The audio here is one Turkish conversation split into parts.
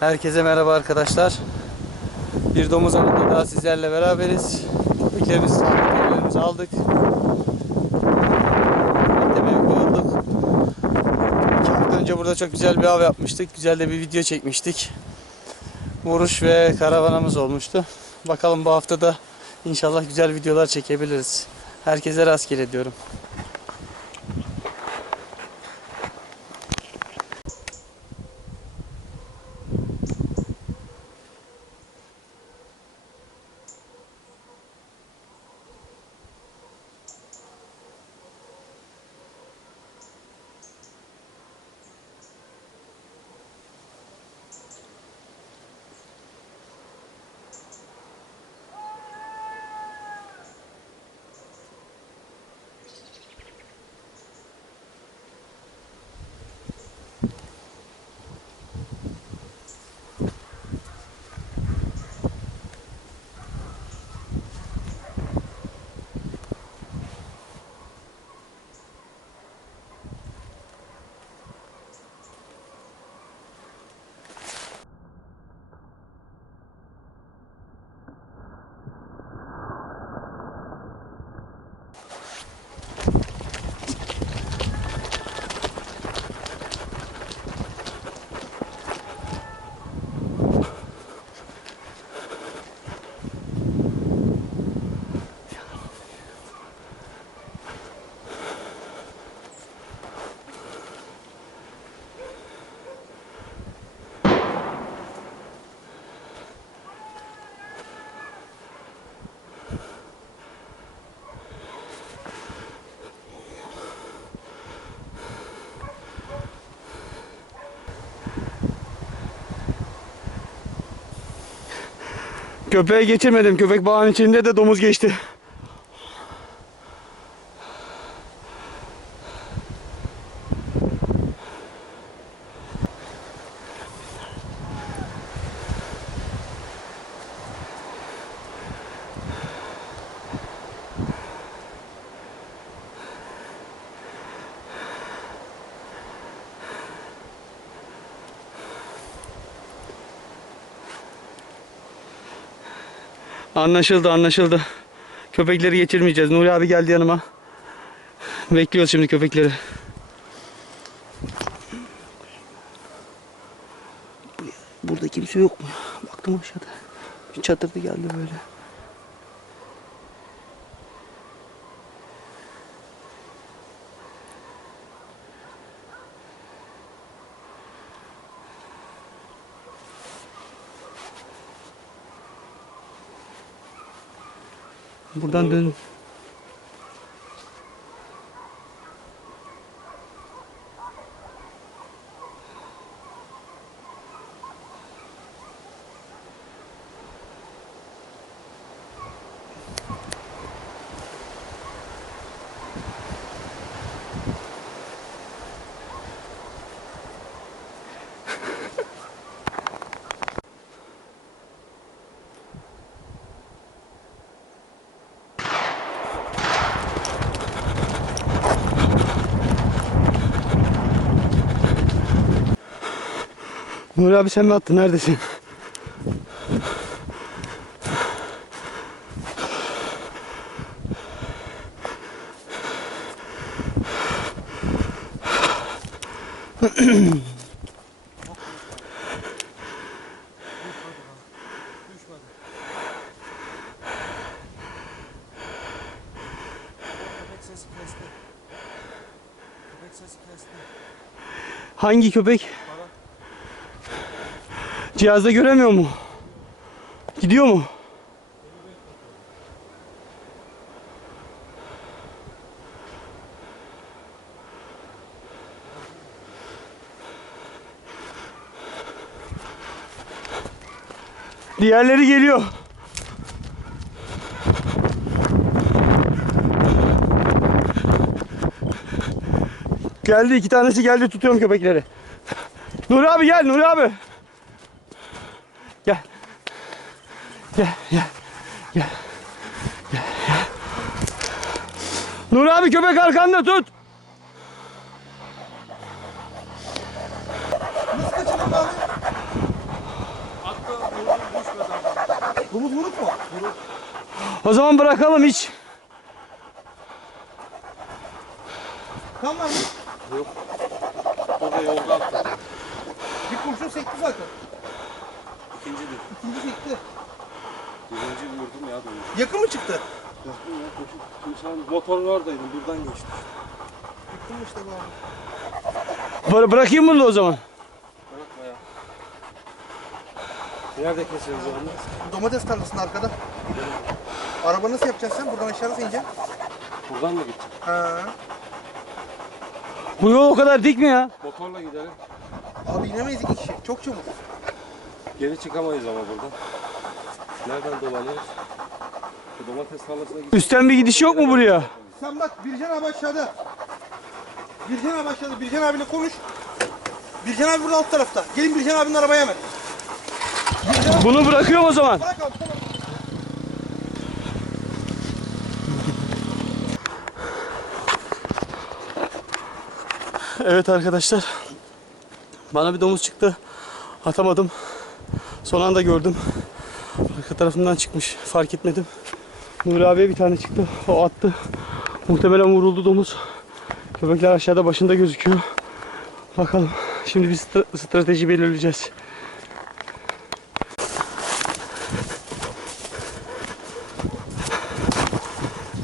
Herkese merhaba arkadaşlar. Bir domuz avında daha sizlerle beraberiz. Köpeklerimizi, sahiplerimizi aldık. Beklemeye koyulduk. İki hafta önce burada çok güzel bir av yapmıştık. Güzel de bir video çekmiştik. Vuruş ve karavanamız olmuştu. Bakalım bu hafta da inşallah güzel videolar çekebiliriz. Herkese rastgele diyorum. Köpeğe geçirmedim. Köpek bağın içinde de domuz geçti. Anlaşıldı anlaşıldı. Köpekleri geçirmeyeceğiz. Nuri abi geldi yanıma. Bekliyoruz şimdi köpekleri. Burada kimse yok mu? Baktım aşağıda. Bir çatırdı geldi böyle. Buradan dön. Nuri abi sen mi attın? Neredesin? Hangi köpek? Cihazda göremiyor mu? Gidiyor mu? Diğerleri geliyor. Geldi iki tanesi geldi tutuyorum köpekleri. Nuri abi gel Nuri abi. Gel gel. Gel. Gel. gel. Nur abi köpek arkanda tut. Umut vuruk mu? Vuruk. O zaman bırakalım hiç. Tam mı? Yok. Orada yolda attı. Bir kurşun sekti zaten. İkincidir. İkinci sekti. Birinci vurdum ya dönüyor. Yakın mı çıktı? Yaptım ya koşup. Şimdi sen motorlardaydım buradan geçtim. Yakın mı işte bu abi? Bıra- bırakayım bunu da o zaman. Bırakma ya. Nerede keseriz onu? Domates tarlasının arkada. Araba nasıl yapacaksın sen? Buradan aşağı nasıl ineceksin? Buradan mı gideceğim? Ha. Bu yol o kadar dik mi ya? Motorla gidelim. Abi inemeyiz iki kişi. Çok çabuk. Geri çıkamayız ama buradan. Nereden dolanıyoruz? Şu domates tarlasına gidelim. Üstten bir gidiş yok mu buraya? Sen bak Bircan abi aşağıda. Bircan abi aşağıda. Bircan abiyle konuş. Bircan abi burada alt tarafta. Gelin Bircan abinin arabaya hemen. Bunu bırakıyorum o zaman. Bırak abi. tamam. Evet arkadaşlar. Bana bir domuz çıktı. Atamadım. Son anda gördüm. Tarafından çıkmış. Fark etmedim. Nuri abiye bir tane çıktı. O attı. Muhtemelen vuruldu domuz. Köpekler aşağıda başında gözüküyor. Bakalım. Şimdi bir stra- strateji belirleyeceğiz.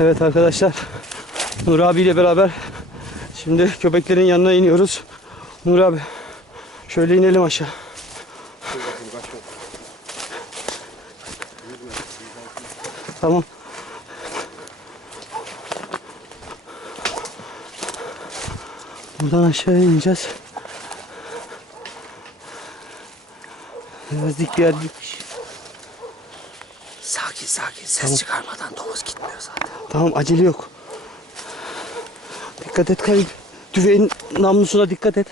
Evet arkadaşlar. Nuri abiyle beraber Şimdi köpeklerin yanına iniyoruz. Nur abi şöyle inelim aşağı. Tamam. Buradan aşağıya ineceğiz. Biraz dik bir yer. Sakin sakin ses çıkarmadan domuz gitmiyor zaten. Tamam acele yok. Dikkat et kayıp. Tüfeğin namlusuna dikkat et.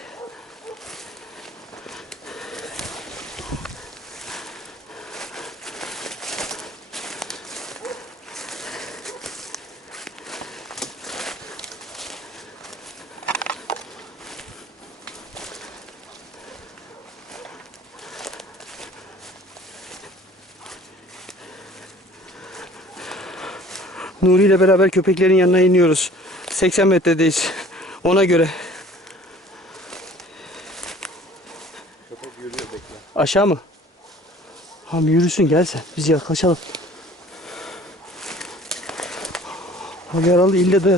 Nuri ile beraber köpeklerin yanına iniyoruz. 80 metredeyiz. Ona göre. Köpek yürüyor bekle. Aşağı mı? Tamam yürüsün gel sen. Biz yaklaşalım. O yaralı ille de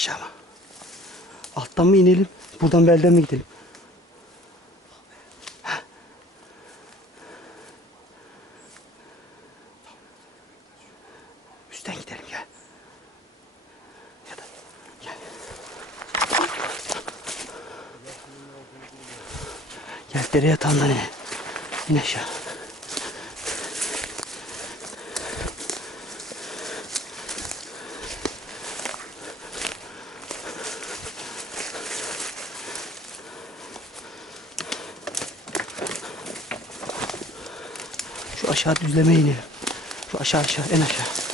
Aşağı mı? Alttan mı inelim? Buradan belden mi gidelim? Üstten gidelim gel. Ya da gel. Gel dere yatağından in. İn aşağı. Aşağı düzlemeye inelim. Şu aşağı aşağı en aşağı.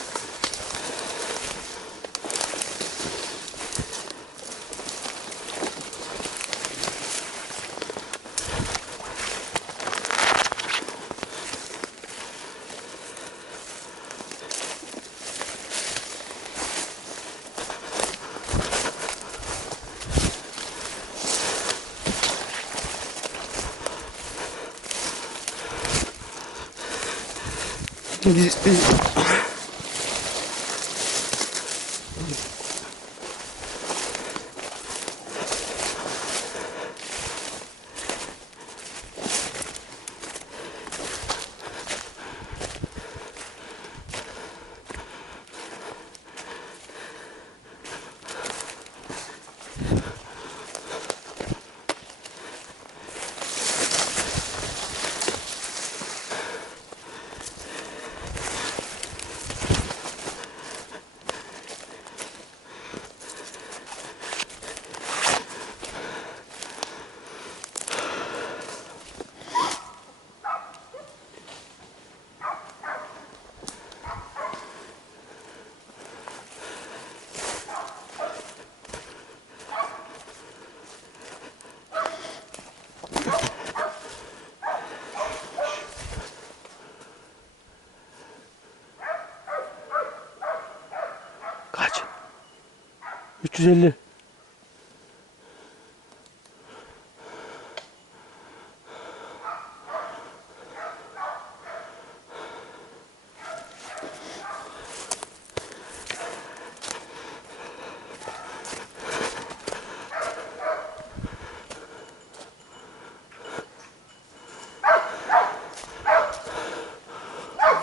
Que... 350.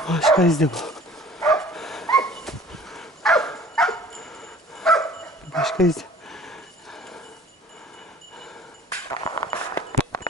Başka izle bu. Başka izle.